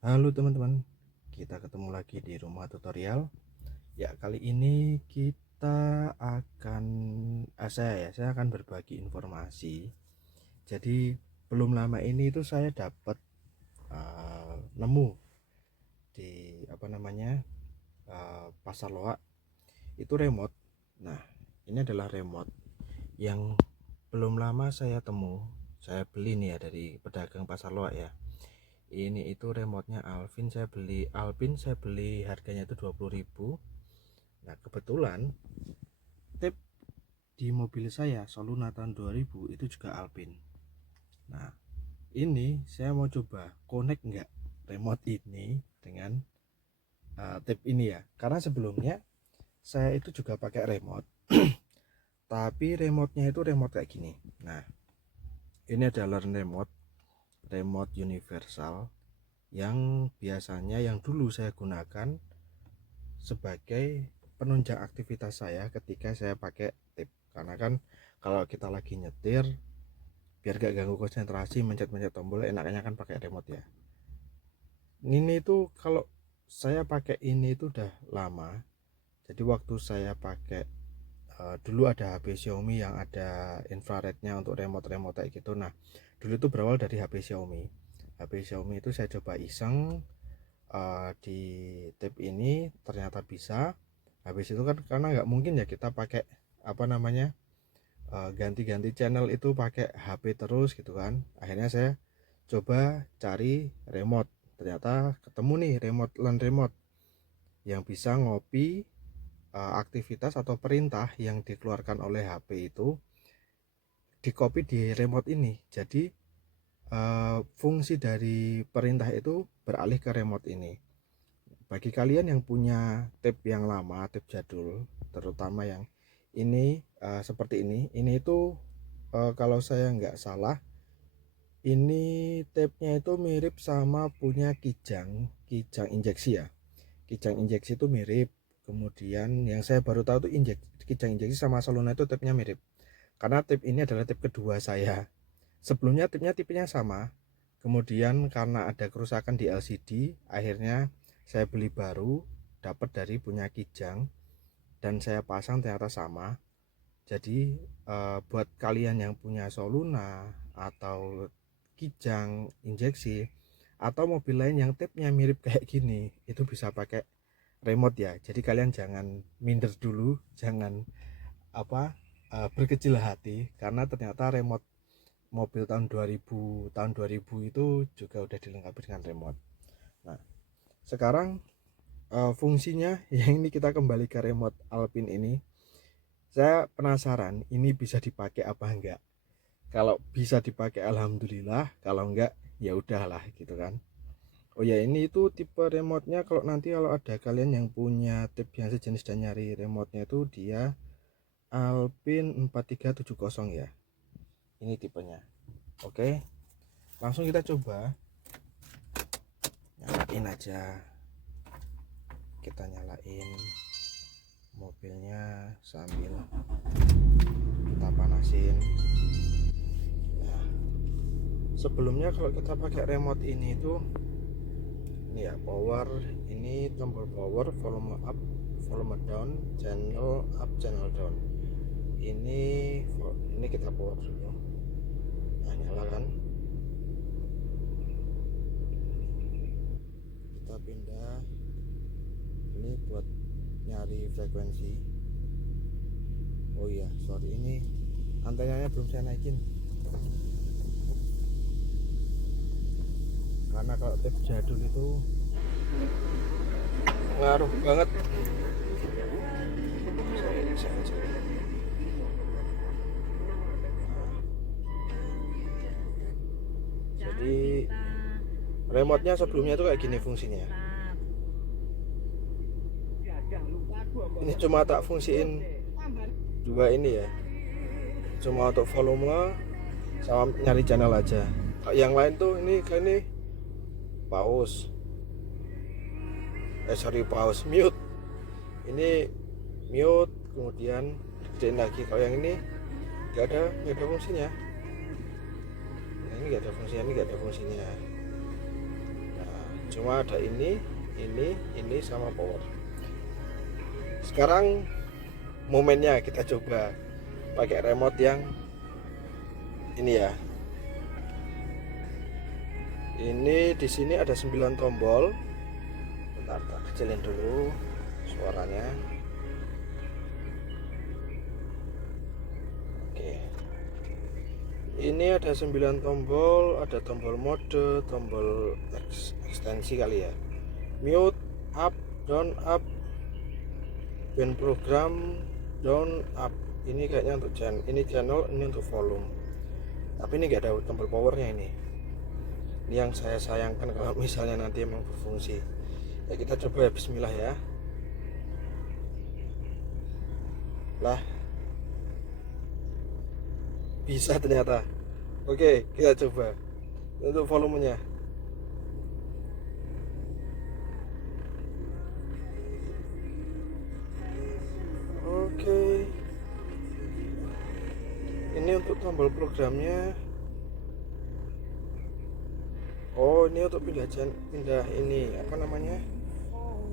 Halo teman-teman, kita ketemu lagi di rumah tutorial. Ya, kali ini kita akan saya akan berbagi informasi. Jadi belum lama ini itu saya dapat nemu di pasar loak itu remote. Nah, ini adalah remote yang belum lama saya beli nih ya dari pedagang pasar loak ya. Ini itu remotenya Alpin saya beli harganya itu 20.000. Nah, kebetulan tip di mobil saya Soluna tahun 2000 itu juga Alpin. Nah, ini saya mau coba connect nggak remote ini dengan tip ini ya, karena sebelumnya saya itu juga pakai remote tapi remotenya itu remote kayak gini. Nah, ini adalah remote universal yang biasanya yang dulu saya gunakan sebagai penunjang aktivitas saya ketika saya pakai tip. Karena kan kalau kita lagi nyetir biar gak ganggu konsentrasi mencet-mencet tombol, enaknya kan pakai remote ya. Ini tuh kalau saya pakai ini itu udah lama. Jadi waktu saya pakai dulu ada HP Xiaomi yang ada infrarednya untuk remote kayak gitu. Nah, dulu itu berawal dari HP Xiaomi itu saya coba iseng di tip ini, ternyata bisa. Habis itu kan karena nggak mungkin ya kita pakai ganti-ganti channel itu pakai HP terus gitu kan. Akhirnya saya coba cari remote, ternyata ketemu nih remote yang bisa ngopi aktivitas atau perintah yang dikeluarkan oleh HP itu di copy di remote ini. Jadi fungsi dari perintah itu beralih ke remote ini. Bagi kalian yang punya tip yang lama, tip jadul, terutama yang ini seperti ini itu kalau saya nggak salah, ini tipnya itu mirip sama punya kijang injeksi ya. Kijang injeksi itu mirip. Kemudian yang saya baru tahu tuh kijang injeksi sama Soluna itu tipnya mirip. Karena tip ini adalah tip kedua saya. Sebelumnya tipenya sama. Kemudian karena ada kerusakan di LCD, akhirnya saya beli baru, dapat dari punya kijang, dan saya pasang ternyata sama. Jadi buat kalian yang punya Soluna atau kijang injeksi atau mobil lain yang tipnya mirip kayak gini, itu bisa pakai remote ya. Jadi kalian jangan minder dulu, jangan berkecil hati, karena ternyata remote mobil tahun 2000 itu juga udah dilengkapi dengan remote. Nah, sekarang fungsinya yang ini kita kembali ke remote Alpin ini. Saya penasaran ini bisa dipakai apa enggak. Kalau bisa dipakai alhamdulillah, kalau enggak ya udahlah gitu kan. Oh ya, ini itu tipe remote-nya, kalau ada kalian yang punya tip yang sejenis dan nyari remote-nya itu dia Alpin 4370 ya. Ini tipenya. Oke, langsung kita coba nyalain aja. Kita nyalain mobilnya sambil kita panasin. Nah, sebelumnya kalau kita pakai remote ini tuh ini ya, power, ini tombol power, volume up, volume down, channel up, channel down. Ini kita power dulu. Nah, nyala kan. Kita pindah. Ini buat nyari frekuensi. Oh iya, sorry, ini antenanya belum saya naikin. Karena kalau tip jadul itu ngaruh banget. Jadi remote-nya sebelumnya itu kayak gini fungsinya. Ini cuma tak fungsiin dua ini ya, cuma untuk volume sama nyari channel aja. Yang lain tuh ini pause, pause, mute. Ini mute, kemudian gedein lagi. Kalau yang ini nggak ada fungsinya. Ini nggak ada fungsinya. Nah, cuma ada ini sama power. Sekarang momennya kita coba pakai remote yang ini ya. Ini di sini ada 9 tombol. Bentar, tak kecilin dulu suaranya. Oke. Ini ada 9 tombol, ada tombol mode, tombol ekstensi kali ya. Mute, up, down, up, band program, down, up. Ini kayaknya untuk ini channel, ini untuk volume. Tapi ini nggak ada tombol powernya ini. Ini yang saya sayangkan kalau misalnya nanti emang berfungsi. Ya kita coba ya, bismillah ya. Lah, bisa ternyata. Oke, kita coba untuk volumenya. Oke, ini untuk tombol programnya. Oh, ini untuk pindah ini apa namanya,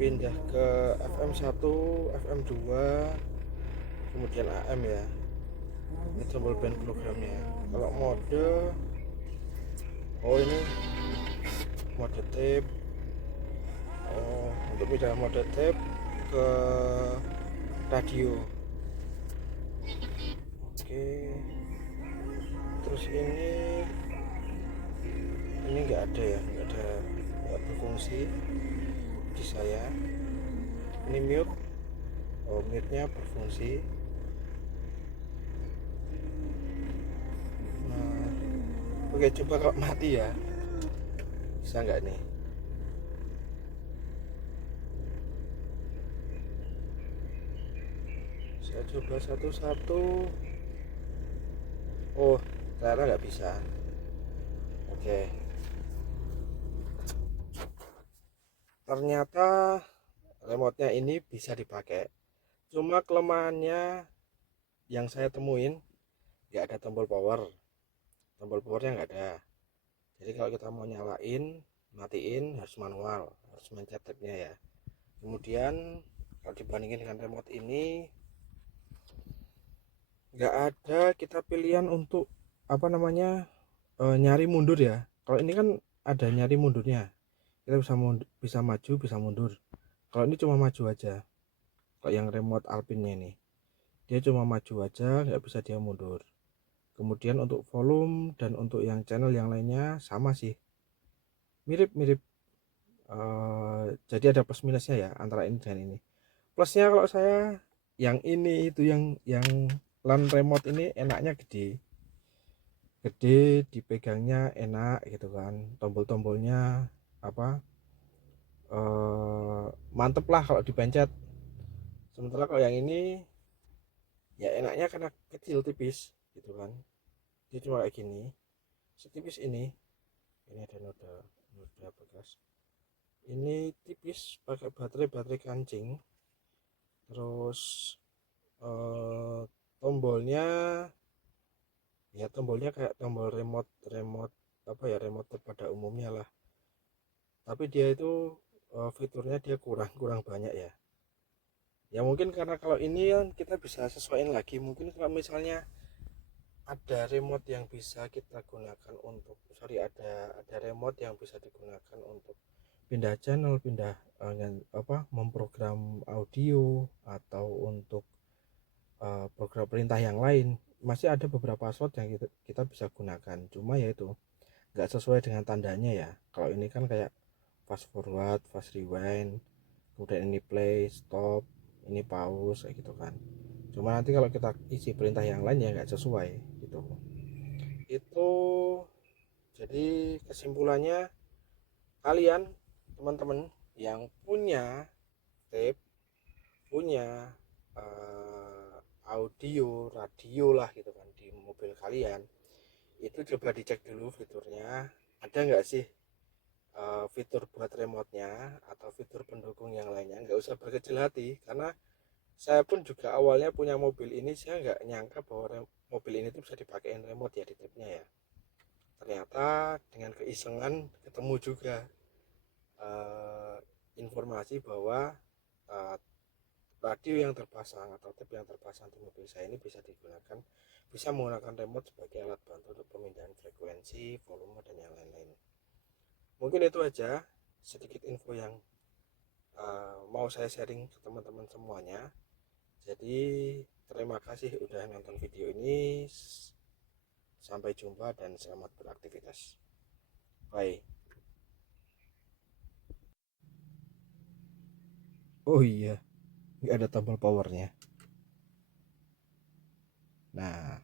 pindah ke FM1, FM2, kemudian AM ya. Ini tombol band programnya. Kalau mode, oh ini mode tape. Oh, untuk pindah mode tape ke radio. Oke, terus ini nggak ada ya, nggak berfungsi di saya. Ini mute. Oh, mute nya berfungsi. Nah, oke, coba kalau mati ya, bisa nggak nih? Saya coba satu-satu. Oh, ternyata nggak bisa. Oke, ternyata remote-nya ini bisa dipakai. Cuma kelemahannya yang saya temuin, nggak ada tombol power. Tombol powernya nggak ada. Jadi kalau kita mau nyalain, matiin harus manual, harus mencet tab-nya ya. Kemudian kalau dibandingin dengan remote ini, nggak ada kita pilihan untuk apa namanya, nyari mundur ya. Kalau ini kan ada nyari mundurnya, kita bisa maju bisa mundur. Kalau ini cuma maju aja. Kalau yang remote Alpine ini dia cuma maju aja, nggak bisa dia mundur. Kemudian untuk volume dan untuk yang channel yang lainnya sama sih, mirip-mirip. Jadi ada plus minusnya ya antara ini dan ini. Plusnya kalau saya yang ini itu yang LAN remote ini enaknya gede, dipegangnya enak gitu kan, tombol-tombolnya apa, mantep lah kalau dipencet. Sementara kalau yang ini ya enaknya karena kecil, tipis gitu kan, dia cuma kayak gini, setipis ini ada noda bekas, ini tipis, pakai baterai kancing. Terus tombolnya ya, tombolnya kayak tombol remote apa ya, remote pada umumnya lah, tapi dia itu fiturnya dia kurang kurang banyak ya. Ya mungkin karena kalau ini kan kita bisa sesuaiin lagi, mungkin kalau misalnya ada remote yang bisa kita gunakan untuk ada remote yang bisa digunakan untuk pindah channel, pindah memprogram audio atau untuk program perintah yang lain, masih ada beberapa slot yang kita bisa gunakan. Cuma ya itu nggak sesuai dengan tandanya ya. Kalau ini kan kayak fast forward, fast rewind, kemudian ini play, stop, ini pause kayak gitu kan. Cuma nanti kalau kita isi perintah yang lain ya nggak sesuai gitu. Itu jadi kesimpulannya, kalian teman-teman yang punya tape, punya audio radio lah gitu kan di mobil kalian, itu coba dicek dulu fiturnya ada nggak sih, fitur buat remote-nya atau fitur pendukung yang lainnya. Nggak usah berkecil hati, karena saya pun juga awalnya punya mobil ini, saya nggak nyangka bahwa mobil ini tuh bisa dipakein remote ya di tabnya ya. Ternyata dengan keisengan ketemu juga eh, informasi bahwa eh, radio yang terpasang atau tape yang terpasang di mobil saya ini bisa menggunakan remote sebagai alat bantu untuk pemindahan frekuensi, volume, dan yang lain-lain. Mungkin itu aja sedikit info yang mau saya sharing ke teman-teman semuanya. Jadi terima kasih udah nonton video ini. Sampai jumpa dan selamat beraktivitas. Bye. Oh iya, nggak ada tombol powernya. Nah,